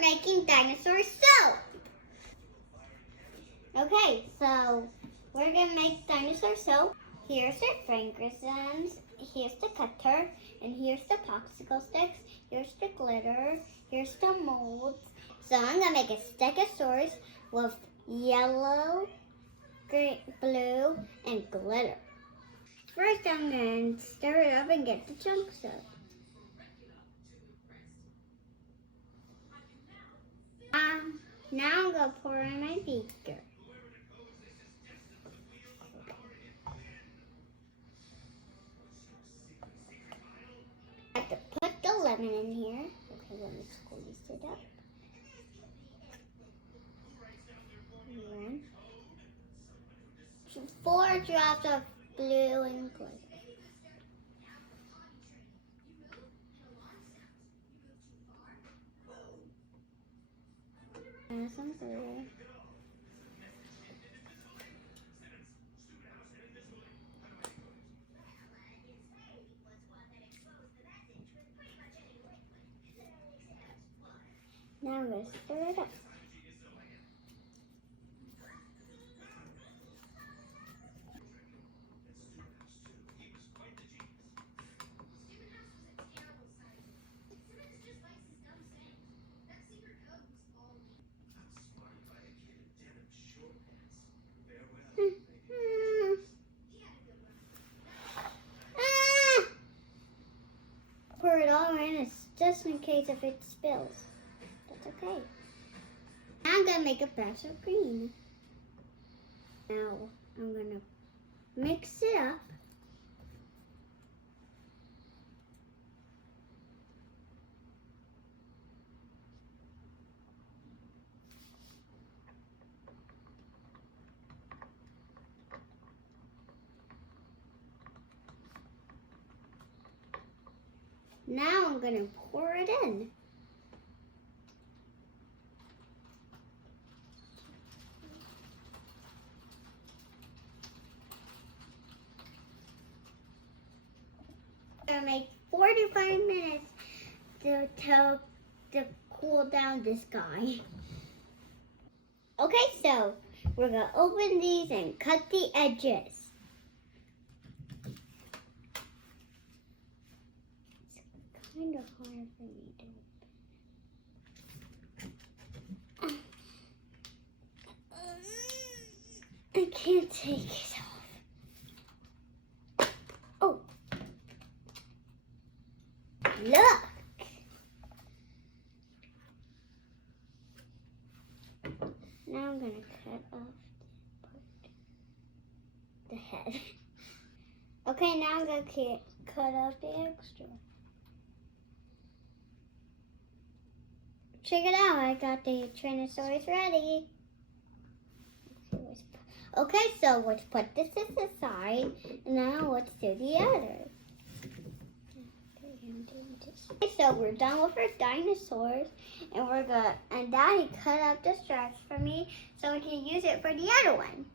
we're making dinosaur soap. Okay, so we're gonna make dinosaur soap. Here's our ingredients. Here's the cutter, and here's the popsicle sticks. Here's the glitter. Here's the molds. So I'm gonna make a stegosaurus with yellow, green, blue, and glitter. First, I'm gonna stir it up and get the chunks up. Now I'm gonna pour in my beaker. I have to put the lemon in here. Okay, let me squeeze it up. 4 drops of blue and glitter. And some glitter. Now I'm going to stir it up. Pour it all in, just in case if it spills. That's okay. Now I'm gonna make a batch of green. Now I'm gonna mix it up. Now I'm gonna pour it in. I'm gonna make 4 to 5 minutes to cool down this guy. Okay, so we're gonna open these and cut the edges. Kind of hard for me to. I can't take it off. Oh, look! Now I'm gonna cut off the head. Okay, now I'm gonna cut off the extra. Check it out, I got the Tyrannosaurus ready. Okay, so let's put this aside, and now let's do the other. Okay, so we're done with our dinosaurs, and Daddy cut up the straps for me so we can use it for the other one.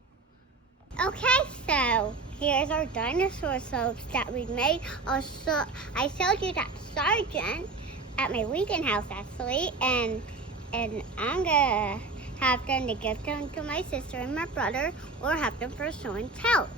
Okay, so here's our dinosaur soaps that we made. Also, I showed you that sergeant at my weekend house actually, and I'm gonna have them to give them to my sister and my brother, or have them for show and tell.